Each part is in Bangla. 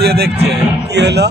দিয়ে দেখছে কি হলো।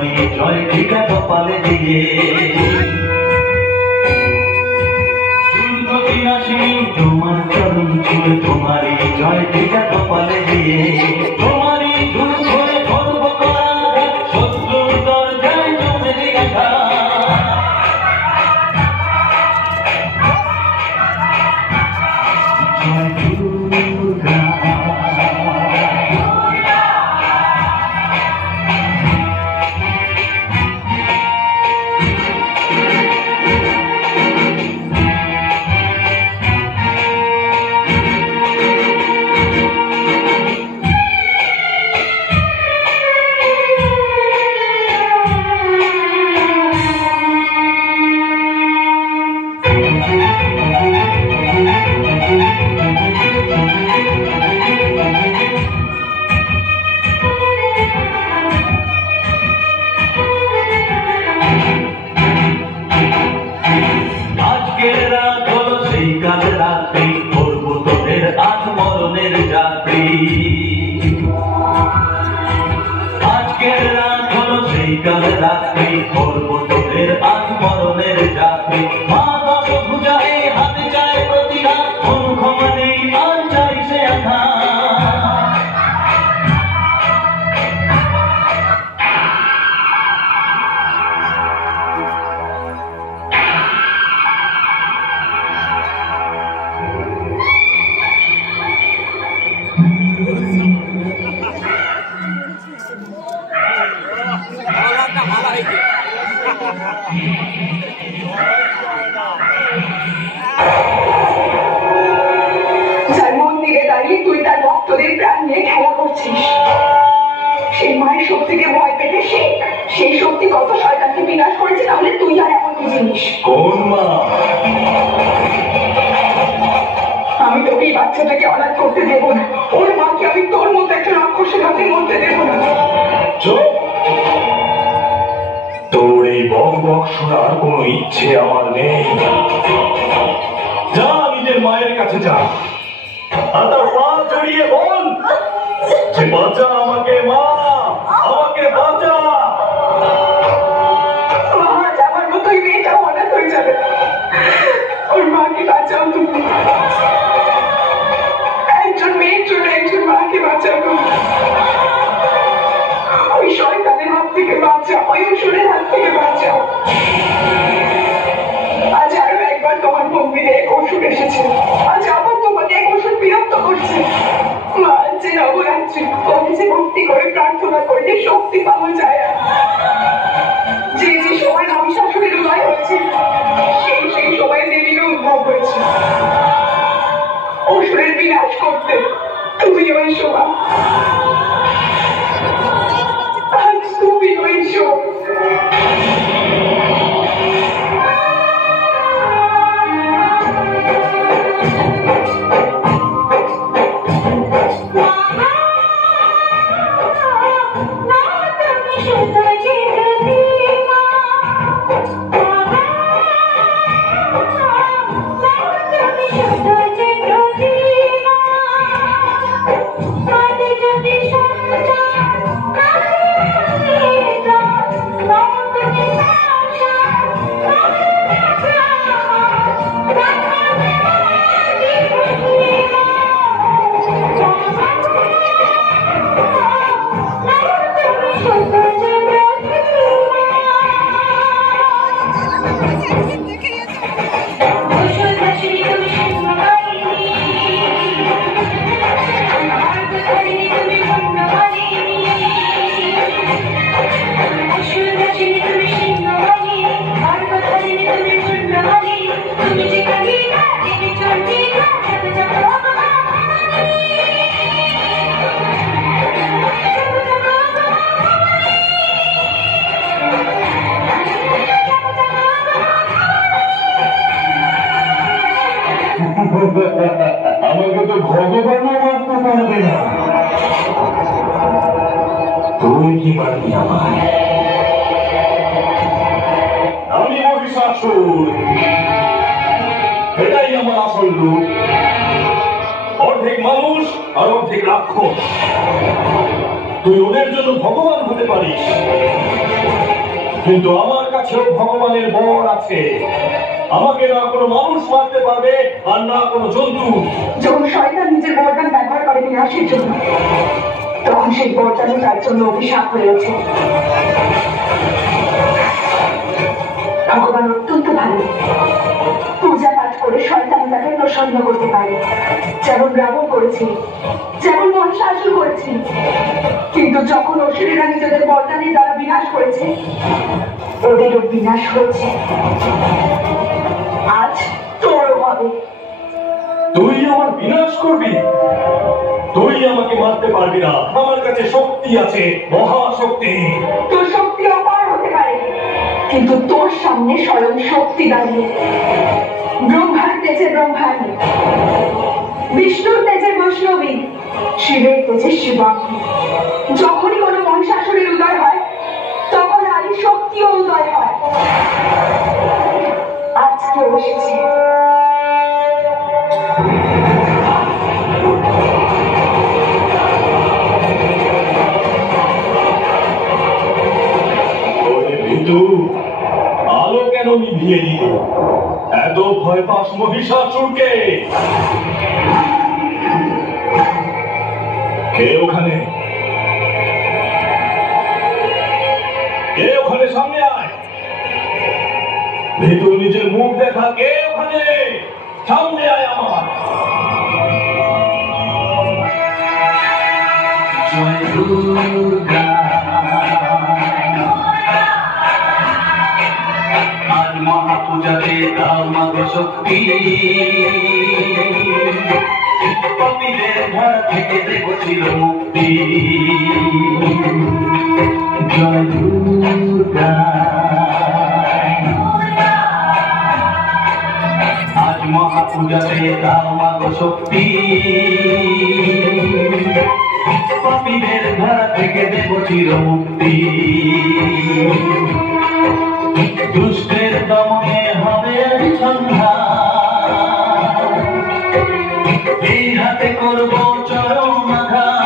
তোমারই জয় টিকা কপালে দিয়ে তোমার চরণ ছুঁয়ে তোমারই জয় টিকা কপালে দিয়ে তোমারই দুধ ধরে গর্ব করা শত্রুর দরজায় জমে রেখা মরণের যাত্রী আজকের রাত হলো সেই কাল রাত্রি করবো তোদের আজ মরণের যাত্রী মা দশ ভুজায় হাতে চায় প্রতিঘাত কোন ক্ষমা নেই আর চাই সে আঘাত যার মন্দিরে দাঁড়িয়ে তুই তার ভক্তদের প্রাণ নিয়ে খেলা করছিস সেই মায়ের শক্তিকে ভয় পেতে সেই শক্তি কত শয়তানকে বিনাশ করেছে তাহলে তুই আর এমন কি জিনিস কোন মা আমি তোকে এই বাচ্চাটাকে অনাথ করতে দেবো না ওর মাকে আমি তোর মতো একটা রাক্ষসের হাতে মরতে দেবো না তোর এই বক বক শোনার কোন ইচ্ছে আমার নেই যা নিজের মায়ের কাছে যা আর তার পা জড়িয়ে বল যে বাঁচা আমাকে মা আমাকে বাঁচা আমার মতো ওই মেয়েটা অনাথ হয়ে যাবে ওর মাকে বাঁচাও তুমি একজন মেয়ের জন্য একজন মাকে বাঁচাও তুমি ওই শয়তানের হাত থেকে বাঁচাও ওই অসুরের হাত থেকে বাঁচাও আজ আরো একবার তোমার মন্দিরে এক অসুর এসেছে আজ আবার তোমাকে এক অসুর বিরক্ত করছে মা যে নবরাত্রি কলেজে ভক্তি করে প্রার্থনা করলে শক্তি পাওয়া যায় যে যে সময় মহিষাসুরের উদয় হয়েছে সেই সময় দেবীরও উদ্ভব হয়েছে অসুরের বিনাশ করতে তুমি ওই সময় আজ তুমি ওই আমাকে তো ভগবানও মারতে পারবে না তুই কি পারবি আমায় আমি মহিষাসুর এটাই আমার আসল রূপ অর্ধেক মানুষ আর অর্ধেক রাক্ষস তুই ওদের জন্য ভগবান হতে পারিস কিন্তু আমার কাছেও ভগবানের বর আছে। আমাকে না কোনো মানুষ মারতে পারবে আর না কোনো জন্তু। যখন শয়তান নিজের বরদান ব্যবহার করে বিনাশের জন্য, তখন সেই বরদানও তার জন্য অভিশাপ হয়েছে। ভগবান অত্যন্ত ভালো, পূজা পাঠ করে শয়তান তাকে প্রসন্ন করতে পারে, যেমন রাবণ করেছে, যেমন মহিষাসুর করেছে। কিন্তু যখন অসুরেরা নিজেদের বরদানের দ্বারা বিনাশ করেছে, ওদেরও বিনাশ হয়েছে। আজ তোরও হবে। তুই আমার বিনাশ করবি? তুই আমাকে মারতে পারবি না। আমার কাছে শক্তি আছে, মহাশক্তি। তোর শক্তি অপার হতে পারে, কিন্তু তোর সামনে স্বয়ং শক্তি দাঁড়িয়ে। ব্রহ্মার তেজে ব্রহ্মাণী, বিষ্ণুর তেজে বৈষ্ণবী, শিবের তেজে শিবাঙ্গী। যখনই কোনো মহিষাসুরের উদয় হয়, তখন আদি শক্তিও উদয় হয়। আজকে এসেছে। আলো কেন নিভিয়ে দিল? এত ভয় পাস মহিষাসুরকে? কে ওখানে? কে ওখানে? সামনে আয়। ভিতর নিজের মুখ দেখা। কে ওখানে? সামনে আয় আমার। জয় দুর্গা, আজ মহাপূজাতে দাও মাগো শক্তি, পাপীদের ঘর থেকে দেব চির মুক্তি। জয় দুর্গা, আজ মহাপূজাতে দাও মাগো শক্তি, পাপীদের ঘর থেকে দেব চির মুক্তি। দুষ্টের দমনে হবে সন্ধ্যা, এই হাতে করব চরম আঘাত।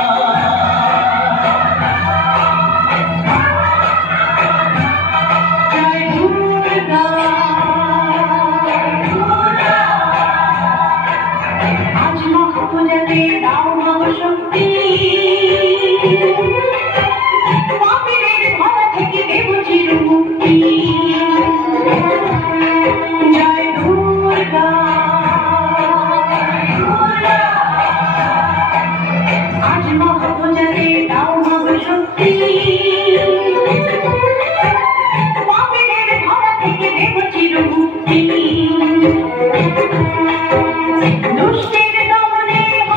জয় দুর্গা, আজ মহাপূজাতে দাও মাগো শক্তি।